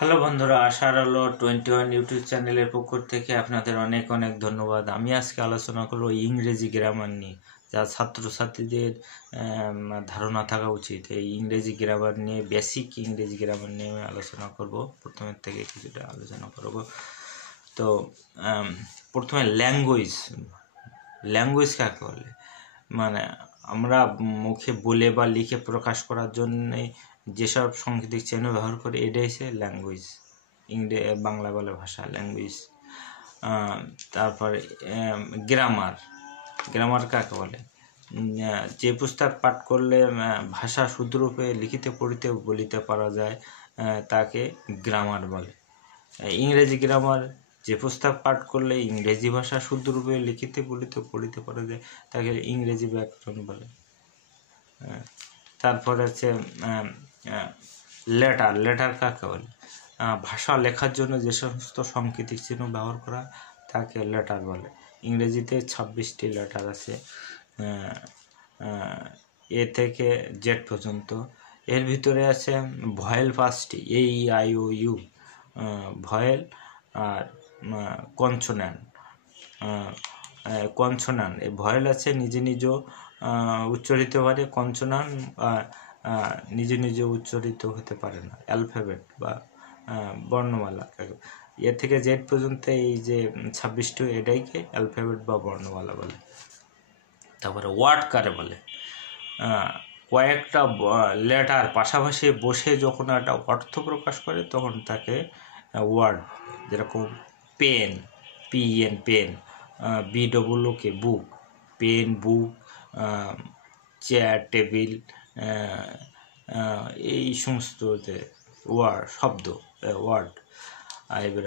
Hello বন্ধুরা, আশার আলো 21 ইউটিউব চ্যানেলের পক্ষ থেকে আপনাদের অনেক অনেক ধন্যবাদ। আমি আজকে আলোচনা করব ইংরেজি গ্রামার নিয়ে, যা ছাত্রছাত্রীদের ধারণা থাকা উচিত। এই ইংরেজি গ্রামার নিয়ে, বেসিক ইংরেজি গ্রামার নিয়ে আমি আলোচনা করব। প্রথমের থেকে কিছুটা আলোচনা করব। তো প্রথমে ল্যাঙ্গুয়েজ কাকে বলে? মানে আমরা মুখে বলে বা লিখে প্রকাশ করার জন্য যেসব সাংকেতিক চিহ্ন ব্যবহার করে, এটাই হচ্ছে ল্যাঙ্গুয়েজ। বাংলা বলে ভাষা, ল্যাঙ্গুয়েজ। তারপরে গ্রামার কাকে বলে? যে পুস্তক পাঠ করলে ভাষা শুদ্ধরূপে লিখিতে পড়িতে বলিতে পারা যায়, তাকে গ্রামার বলে। ইংরেজি গ্রামার, যে পুস্তক পাঠ করলে ইংরেজি ভাষা শুদ্ধরূপে লিখিতে বলিতে পড়িতে পারা যায়, তাকে ইংরেজি ব্যাকরণ বলে। তারপরে হচ্ছে লেটার কাকে বলে? ভাষা লেখার জন্য যে সমস্ত সাংকেতিক চিহ্ন ব্যবহার করা, তাকে লেটার বলে। ইংরেজিতে 26টি লেটার আছে, এ থেকে জেড পর্যন্ত। এর ভিতরে আছে ভয়েল 5টি, AEIOU, ভয়েল আর কনসোনান্ট। এই ভয়েল আছে নিজে নিজ উচ্চারিত পারে, কনসোনান্ট নিজে নিজে উচ্চারিত হতে পারে না, অ্যালফাবেট বা বর্ণমালা। এ থেকে জেড পর্যন্ত এই যে 26টি, এটাইকে অ্যালফাবেট বা বর্ণমালা বলে। তারপরে ওয়ার্ড কারে বলে? কয়েকটা লেটার পাশাপাশি বসে যখন একটা অর্থ প্রকাশ করে, তখন তাকে ওয়ার্ড। যেরকম পেন, PEN, পেন, BOOK, বুক, পেন, বুক, চেয়ার, টেবিল, এই সমস্ত যে ওয়ার্ড, শব্দ, ওয়ার্ড। এবার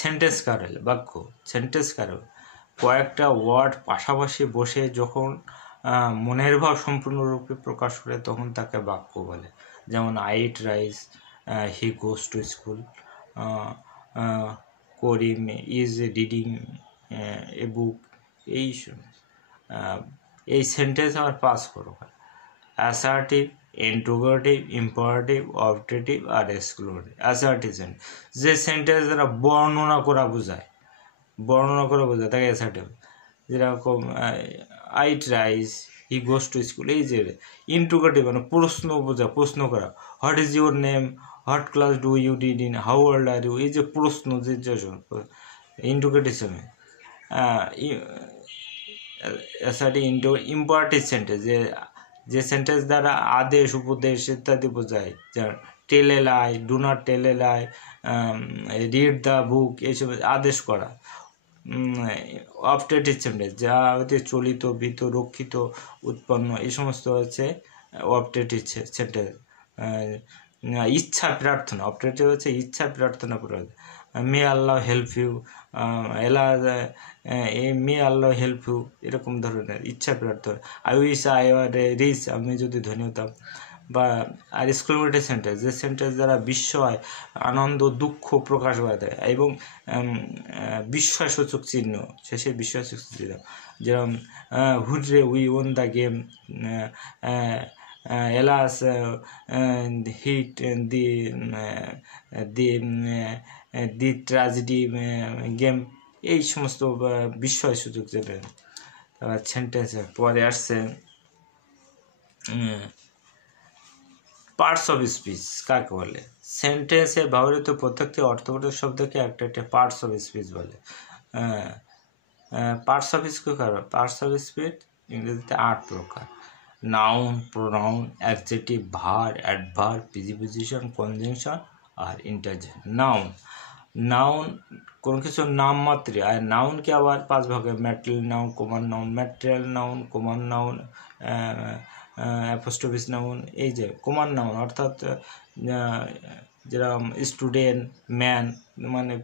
সেন্টেন্স কারে? বাক্য। সেন্টেন্স কারে? কয়েকটা ওয়ার্ড পাশাপাশি বসে যখন মনের ভাব সম্পূর্ণরূপে প্রকাশ করে, তখন তাকে বাক্য বলে। যেমন I eat rice, he goes to school, Karim is reading a book। এই সেন্টেন্স আমার পাস করো। অ্যাসার্টিভ, ইন্টারোগেটিভ, ইম্পারেটিভ, অবজেক্টিভ আর এক্সক্লুসিভ। অ্যাসার্টিভ সেন্টেন্স, যে সেন্টেন্স দ্বারা বর্ণনা করা বোঝায়, তাকে অ্যাসার্টিভ। যেরকম I eat rice, he goes to school। এই যে ইন্টারোগেটিভ মানে প্রশ্ন বোঝায়, প্রশ্ন করা। What is your name, what class do you did in, how old are you. এই যে প্রশ্ন, যে ইন্টারোগেটিভ সেন্টেন্স। ইম্পারেটিভ সেন্টেন্স, যে সেন্টেন্স দ্বারা আদেশ, উপদেশ ইত্যাদি বোঝায়। যেমন tell a lie, do not tell a lie, read the book, এইসব আদেশ করা। অবজেক্টিভ সেন্টেন্স, যা হতে চলিত, ভীত, রক্ষিত, উৎপন্ন, এই সমস্ত হচ্ছে অবজেক্টিভ সেন্টেন্স। ইচ্ছা প্রার্থনা, অবজেক্টিভ হচ্ছে ইচ্ছা প্রার্থনা করা। May Allah help you, may Allah help you, এরকম ধরনের ইচ্ছা প্রার্থনা। I wish I were rich, আমি যদি ধনী হতাম। বা আর এক্সক্লেমেটরি সেন্টেন্স, যে সেন্টেন্স দ্বারা বিস্ময়, আনন্দ, দুঃখ প্রকাশ করা যায় এবং বিস্ময়সূচক চিহ্ন, শেষে বিস্ময়সূচক চিহ্ন। যেরকম hurrah we won the game, alas hit the tragedy game, এই সমস্ত বিস্ময়সূচক সেন্টেন্সের পরে আসছে পার্টস অফ স্পিচ কাকে বলে? সেন্টেন্সে ব্যবহৃত প্রত্যেকটি অর্থবোধক শব্দকে একটা একটা পার্টস অফ স্পিচ বলে। পার্টস অফ স্পিচ কাকে? পার্টস অফ স্পিচ ইংরেজিতে 8 প্রকার: noun, pronoun, adjective, verb, adverb, preposition, conjunction আর ইন্টারজেক্টিভ। নাউন কোন কিছু নাম মাত্রে। আর নাউনকে আবার 5 ভাগে: material noun, common noun, material noun, common noun, apostrophes noun. এই যে কমন নাউন অর্থাৎ যেরকম স্টুডেন্ট, ম্যান, মানে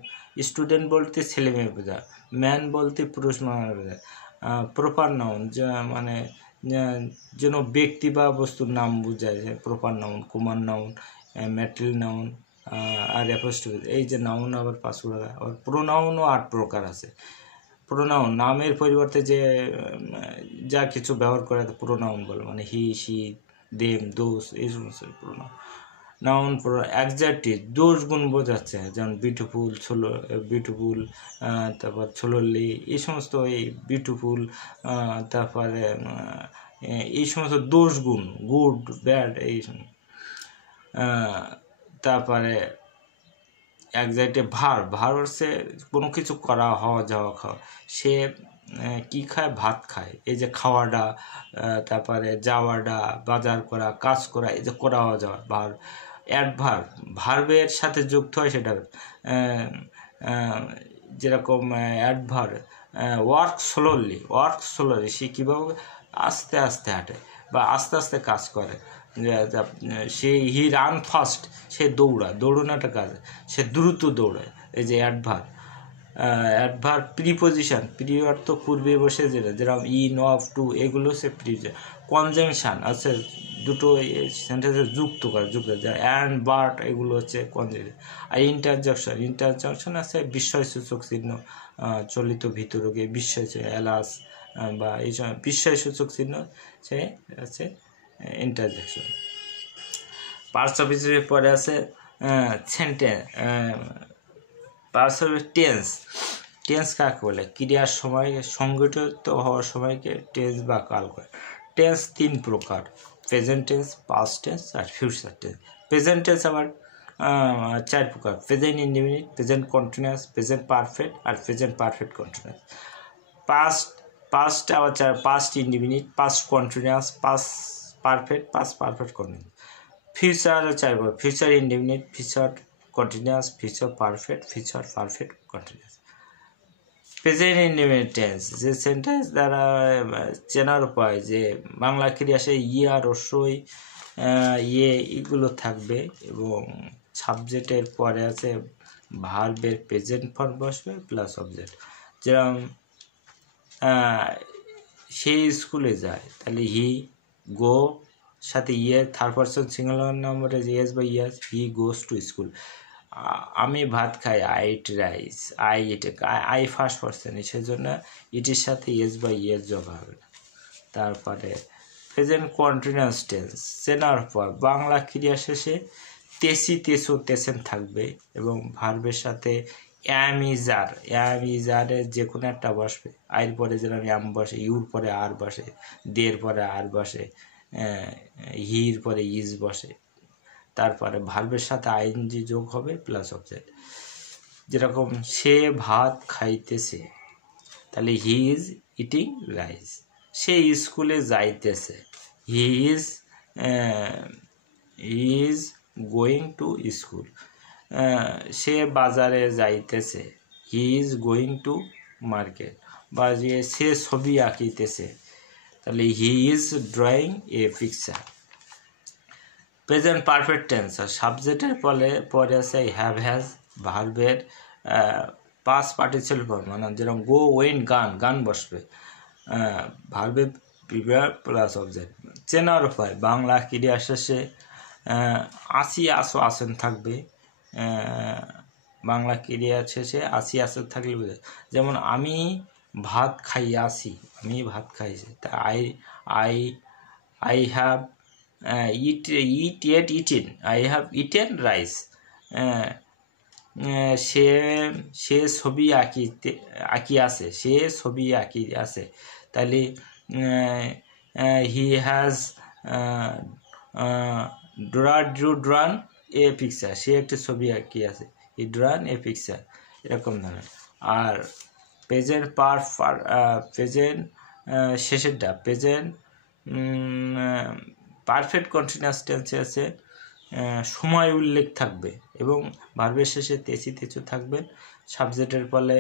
স্টুডেন্ট বলতে ছেলে মেয়ে বোঝায়, ম্যান বলতে পুরুষ মানুষ বোঝায়। প্রপার নাউন, মানে যেন ব্যক্তি বা বস্তুর নাম বোঝায়, proper noun. Common noun, material noun আর অ্যাপোস্ট্রোফিস। এই যে নাউন আবার 5 প্রকার। আবার প্রোনাউনও 8 প্রকার আছে। প্রোনাউন নামের পরিবর্তে যে যা কিছু ব্যবহার করে প্রোনাউন বলে, মানে হি, শি, দেম, দোস, এই সমস্ত প্রোনাউন। নাউন অ্যাডজেক্টিভ দোষ গুণ বোঝাচ্ছে, যেমন বিউটিফুল, বিউটিফুল, তারপর ছোললি, এই সমস্ত এই বিউটিফুল, তারপরে এই সমস্ত দোষ গুণ, গুড ব্যাড, এই তারপরে অ্যাডজেক্টিভ ভার হচ্ছে কোনো কিছু করা, হওয়া যাওয়া, খাওয়া। সে কি খায়? ভাত খায়। এই যে খাওয়াটা, তারপরে যাওয়াটা, বাজার করা, কাজ করা, এই যে করা, হওয়া যাওয়া, অ্যাডভার্ব ভার্বের সাথে যুক্ত হয় সেটা, যেরকম অ্যাডভার্ব ওয়ার্ক স্লোলি, সে কীভাবে আস্তে আস্তে হাঁটে বা আস্তে আস্তে কাজ করে। সে হি রান ফাস্ট, সে দৌড়ানোটা কাজ, সে দ্রুত দৌড়ায়, এই যে অ্যাডভার্ব প্রিপোজিশন, অর্থ পূর্বে বসে যেটা, যেরকম ইন, অফ, টু, এগুলো হচ্ছে প্রিপোজিশন। কনজাংশন আছে দুটো সেন্টেন্সে যুক্ত যায়, অ্যান্ড, বাট, এগুলো হচ্ছে কনজাংশন। আর ইন্টারজেকশন আছে বিস্ময়সূচক চিহ্ন, চলিত ভিতরকে বিস্ময়, এলাস বা এই সময় বিস্ময়সূচক চিহ্ন, সে আছে ইন্টারজেকশন। পার্টস অফ স্পিচের পরে আছে সেন্টেন্স। পার্টস অফ টেন্স কাকে বলে? ক্রিয়ার সময় সংগঠিত হওয়ার সময়কে টেন্স বা কাল করে। টেন্স 3 প্রকার: প্রেজেন্ট টেন্স, পাস্ট টেন্স আর ফিউচার টেন্স। প্রেজেন্ট টেন্স আবার 4 প্রকার: present indefinite, present continuous, present perfect আর প্রেজেন্ট পারফেক্ট কন্টিনিউয়াস। পাস্ট আবার 4: past indefinite, past continuous, past perfect, past perfect continuous. Future 4 প্রকার: future indefinite, future continuous, future perfect, future perfect continuous. Present indefinite tense যে sentence দ্বারা চেনার উপায়, যে বাংলা ক্রিয়া সে আর রস্যই, এগুলো থাকবে এবং সাবজেক্টের পরে আছে ভার্বের প্রেজেন্ট ফর্ম বসবে প্লাস অবজেক্ট। যেরকম সে স্কুলে যায়, তাহলে হি গো সাথে থার্ড পারসন সিঙ্গুলার নাম্বারে ইয়েস বা ইয়াস, হি গোস টু স্কুল। আমি ভাত খাই, I eat rice, I first person, সেজন্য ইটের সাথে ইয়েস বা ইয়েস যোগ হবে। তারপরে প্রেজেন্ট কন্টিনিউয়াস টেন্স চেনার পর বাংলা ক্রিয়া শেষে তেসেন থাকবে এবং ভার্বের সাথে অ্যামিজারের যে কোনো একটা বসবে। আইর পরে যেরকম অ্যাম বসে, ইউর পরে আর বসে, দের পরে আর বসে, হির পরে ইজ বসে। তারপরে ভার্বের সাথে আইএনজি যোগ হবে প্লাস অবজেক্ট। যেরকম সে ভাত খাইতেছে, তাহলে হি ইজ ইটিং রাইস। সে স্কুলে যাইতেছে, he is going to school. সে বাজারে যাইতেছে, he is going to market. বা সে ছবি আঁকিতেছে, তাহলে he is drawing a picture. Present perfect tense আর সাবজেক্টের পরে আছে হ্যাভ হ্যাজ, ভার্বের পাস্ট পার্টিসিপেল ফর্ম, মানে যেরকম গো, ওয়েন, গান বসবে, ভার্বে প্রিপেয়ার প্লাস অবজেক্ট। চেনার উপায় বাংলা ক্রিয়া শেষে আসেন থাকবে। বাংলা ক্রিয়া শেষে আসেন থাকলে বোঝায়, যেমন আমি ভাত খাইয়াছি, আমি ভাত খাইছি, তা I have eaten, I have eaten rice. সে ছবি আঁকিয়াছে, সে ছবি আঁকিয়াছে, তাহলে he has drawn a picture, সে একটি ছবি আঁকিয়াছে, হি drawn a picture, এরকম ধরনের। আর প্রেজেন্ট প্রেজেন্ট শেষেরটা প্রেজেন্ট পারফেক্ট কন্টিনিউয়াস টেন্সে আছে সময় উল্লেখ থাকবে এবং ভার্বের শেষে তেছু থাকবে। সাবজেক্টের ফলে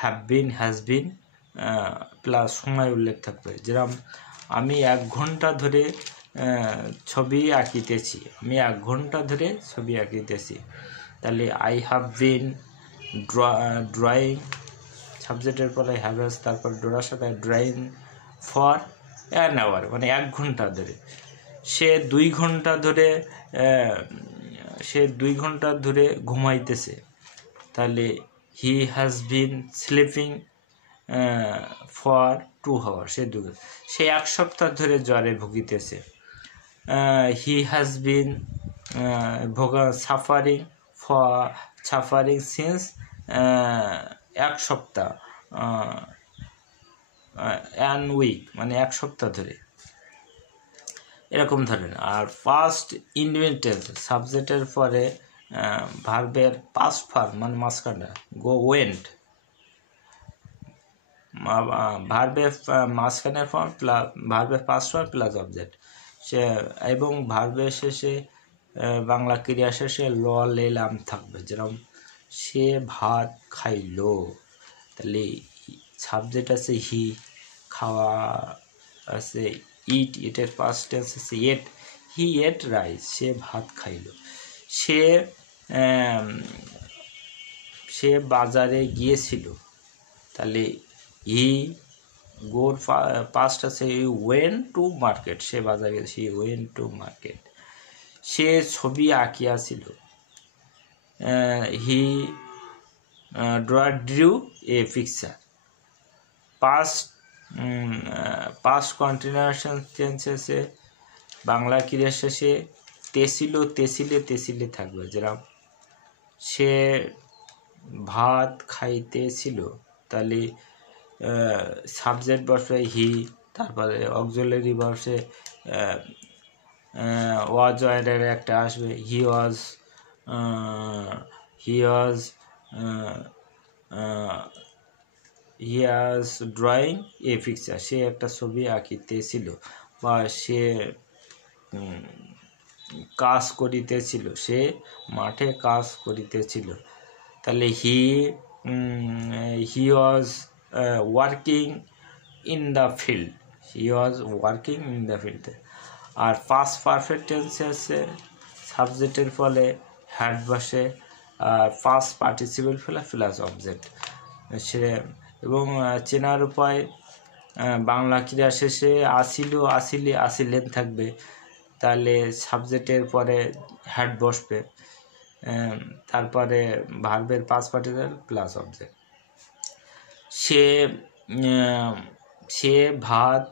have been, has been plus সময় উল্লেখ থাকবে। যেরকম আমি 1 ঘন্টা ধরে ছবি আঁকিতেছি, আমি 1 ঘন্টা ধরে ছবি আঁকিতেছি, তাহলে আই হ্যাভ বিন ড্রয়িং, সাবজেক্টের ফলে হ্যাভ হ্যাজ, তারপর ড্রয়ার সাথে ড্রয়িং ফর অ্যান আওয়ার, মানে 1 ঘন্টা ধরে। সে 2 ঘন্টা ধরে ঘুমাইতেছে, তাহলে he has been sleeping for 2 hours, সে 1 সপ্তাহ ধরে জ্বরে ভুগিতেছে, he has been suffering since এক সপ্তাহ অ্যান উইক মানে এক সপ্তাহ ধরে এরকম ধরেন। আর পাস্ট ইন্ডিপেন্ডেন্ট টেন্স সাবজেক্টের পরে ভার্বের পাস্ট ফর্ম মানে মাঝখানটা গো ওয়েন্ট, ভার্বের মাঝখানের ফর্ম প্লাস ভার্বের পাস্ট ফর্ম প্লাস অবজেক্ট সে, এবং ভার্বের শেষে বাংলা ক্রিয়া শেষে ল লেলাম থাকবে, যেরকম সে ভাত খাইলো, তাহলে সাবজেক্ট আছে হি, খাওয়া আছে ইট, ইটের পাস্ট টেন্স আছে এট, হি এট রাইস, সে ভাত খাইলো। সে বাজারে গিয়েছিল, তাহলে হি গোর পাস্ট আছে ওয়েন টু মার্কেট, সে বাজারে গিয়েছে হি ওয়েন টু মার্কেট। সে ছবি আঁকিয়াছিল, he drew a picture. Past continuous টেন্সে বাংলা ক্রিয়া শেষে তেছিল, তেছিলে থাকবে, যেরকম সে ভাত খাইতেছিল, তাহলে সাবজেক্ট বসে হি, তারপরে অক্সিলারি বসে ওয়াজ ওয়ারের একটা আসবে, হি ওয়াজ ড্রয়িং এ পিকচার, সে একটা ছবি আঁকিতেছিল, বা সে কাজ করিতেছিল, সে মাঠে কাজ করিতেছিল, তাহলে he was working in the field, he was working in the field. আর পাস্ট পারফেক্ট টেন্সে আছে সাবজেক্টের ফলে হ্যাড বসে, আর পাস্ট পার্টিসিপেল ফেলা প্লাস অবজেক্ট সে, এবং চেনার উপায় বাংলা ক্রিয়া শেষে আসিল, আসিলে, আসিলেন থাকবে, তাহলে সাবজেক্টের পরে হ্যাড বসবে, তারপরে ভার্বের পাস্ট পার্টিসিপেল প্লাস অবজেক্ট। সে ভাত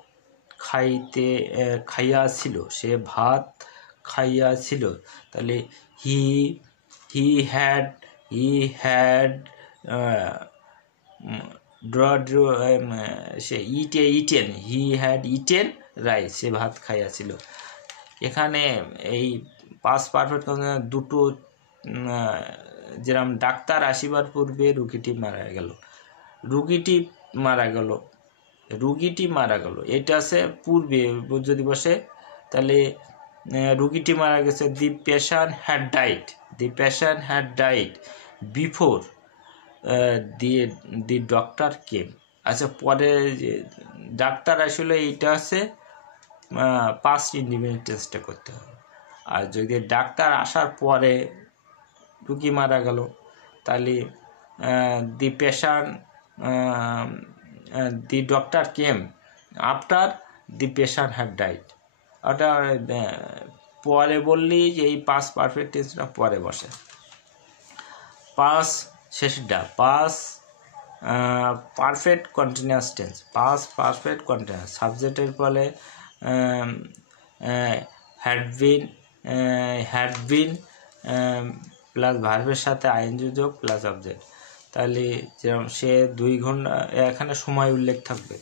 খাইয়াছিল, সে ভাত খাইয়াছিল, তাহলে হি হ্যাড সে eaten, he had eaten rice, সে ভাত খাইয়াছিল। এখানে এই পাস্ট পারফেক্ট দুটো, যেরকম ডাক্তার আসিবার পূর্বে রুগীটি মারা গেল, এটা আছে পূর্বে যদি বসে, তাহলে রুগীটি মারা গেছে, দি patient had died before the doctor came. আচ্ছা, পরে ডাক্তার আসলে এইটা আছে পাস্ট ইন্ডিপেন্ডেন্ট টেন্সটা করতে হবে। আর যদি ডাক্তার আসার পরে রুগী মারা গেল, তাহলে দি patient the doctor came after the patient have died. ওটা পরে বললেই যে এই পাস্ট পারফেক্ট টেন্সটা পরে বসে। শেষটা perfect continuous tense, perfect continuous সাবজেক্টের ফলে হ্যাড বিন প্লাস ভার্বের সাথে আইএনজি যোগ প্লাস অবজেক্ট, তাহলে যেরকম সে 2 ঘন্টা, এখানে সময় উল্লেখ থাকবে,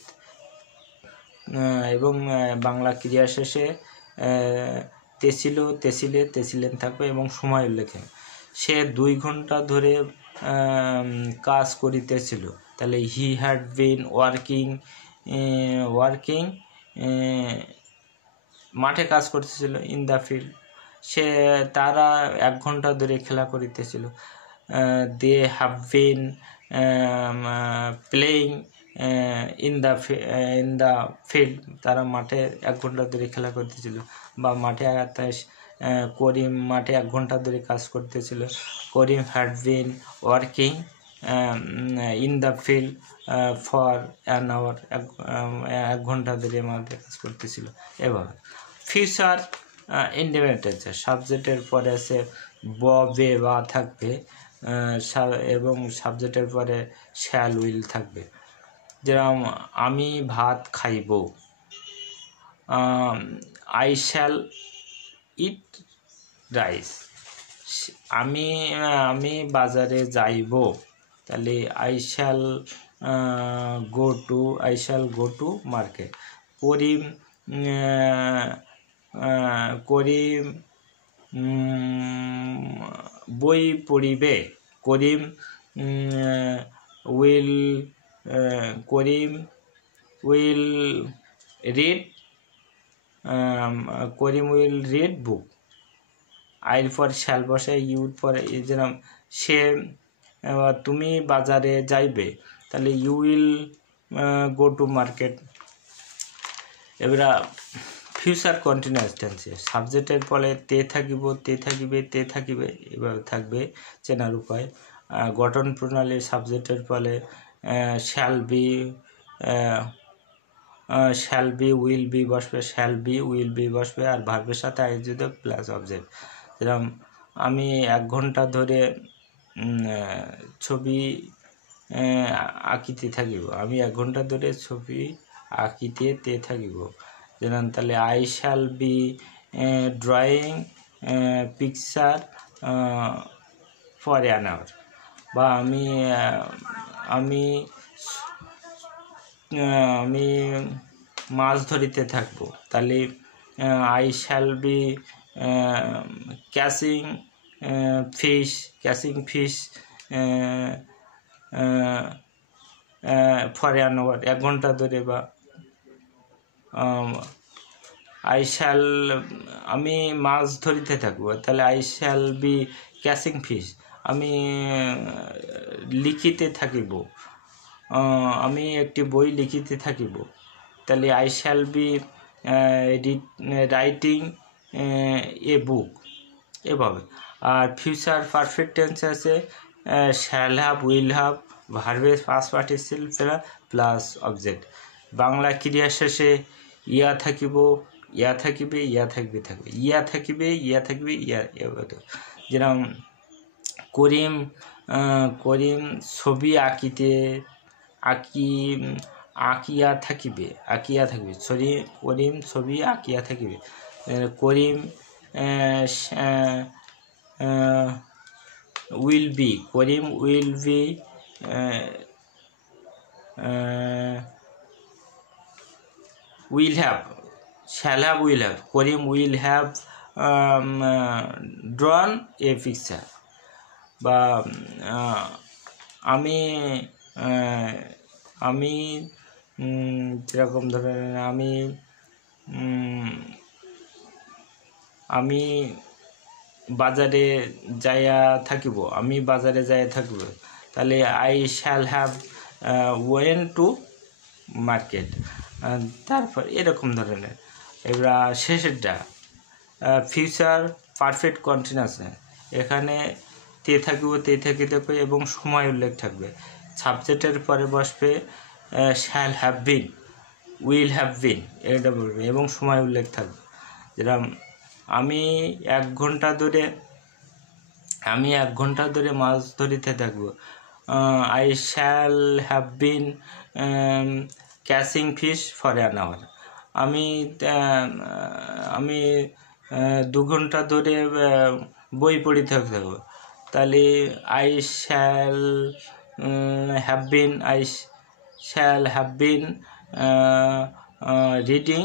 এবং বাংলা ক্রিয়া শেষে তেছিলেন থাকবে এবং সময় উল্লেখ। সে 2 ঘন্টা ধরে কাজ করিতেছিল, তাহলে হি হ্যাড বিন ওয়ার্কিং মাঠে কাজ করতেছিল, ইন দ্য ফিল্ড। তারা 1 ঘন্টা ধরে খেলা করিতেছিল, they have been playing in the field, তারা মাঠে 1 ঘন্টা ধরে খেলা করতেছিল। বা মাঠে করিম মাঠে 1 ঘন্টা ধরে কাজ করতেছিল, Karim had been working in the field for an hour, 1 ঘন্টা ধরে মাঠে কাজ করতেছিল। এবার ফিউচার ইন্ডিপেন্ডেন্ট সাবজেক্টের পরে আছে বা থাকবে, এবং সাবজেক্টের পরে শ্যাল উইল থাকবে, যেরকম আমি ভাত খাইব, আই শ্যাল ইট রাইস। আমি আমি বাজারে যাইব, তাহলে I shall go to market. Karim বই পড়িবে, করিম উইল রিড বুক। আইল পর শ্যাল বসে, ইউড পরে যেরকম সে, তুমি বাজারে যাইবে, তাহলে you will go to market. এবার ফিউচার কন্টিনিউয়াস টেন্সে সাবজেক্টের পরে তে থাকিবে এভাবে থাকবে চেনার উপায়। গঠন প্রণালী সাবজেক্টের পরে শ্যাল বি উইল বি বসবে, আর ভার্বের সাথে আয়োজিত প্লাস অবজেক্ট। যেরকম আমি 1 ঘন্টা ধরে ছবি আঁকিতে থাকিব, আমি 1 ঘন্টা ধরে ছবি আঁকিতে থাকিব। যেমন তাহলে I shall be drawing picture for an hour. বা আমি মাছ ধরিতে থাকব, তাহলে I shall be catching fish for an hour, 1 ঘন্টা ধরে। বা আমি মাছ ধরিতে থাকবো, তাহলে I shall be catching fish. আমি লিখিতে থাকিব, আমি একটি বই লিখিতে থাকিব, তাহলে I shall be writing a book. এভাবে। আর ফিউচার পারফেক্ট টেন্স আছে শ্যাল হ্যাভ, উইল হ্যাভ, ভার্বের past participle plus object. Bangla ক্রিয়া শেষে ইয়া থাকিবে। যেরকম করিম ছবি আঁকিয়া থাকিবে। করিম ছবি আঁকিয়া থাকিবে। Karim will be will have, shall have, will have. Karim will have drawn a picture. বা আমি যেরকম ধরেন আমি বাজারে যাইয়া থাকিব, তাহলে I shall have went to market. তারপর এরকম ধরনের। এবার শেষেরটা ফিউচার পারফেক্ট কন্টিনিউয়াস, এখানে তে থাকিতে এবং সময় উল্লেখ থাকবে। সাবজেক্টের পরে বসবে shall have bin, will have been, এটা বলবে এবং সময় উল্লেখ থাকবে। যেরকম আমি 1 ঘন্টা ধরে মাছ ধরিতে থাকবো, I shall have been catching fish for an hour. আমি 2 ঘন্টা ধরে বই পড়িতে থাকবো, তাহলে I shall have been reading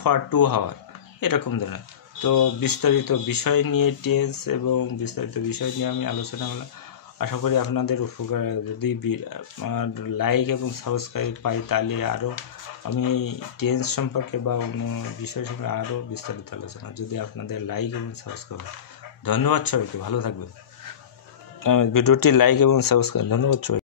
for 2 hour. এরকম ধরনের। তো বিস্তারিত বিষয় নিয়ে টেন্স এবং বিস্তারিত বিষয় নিয়ে আমি আলোচনা করলাম। আশা করি আপনাদের উপকার। যদি লাইক এবং সাবস্ক্রাইব পাই, তাহলে আরও আমি টেন্স সম্পর্কে বা অন্য বিষয় সম্পর্কে আরও বিস্তারিত আলোচনা, যদি আপনাদের লাইক এবং সাবস্ক্রাইব। ধন্যবাদ সবাইকে, ভালো থাকবেন। ভিডিওটি লাইক এবং সাবস্ক্রাইব। ধন্যবাদ সবাই।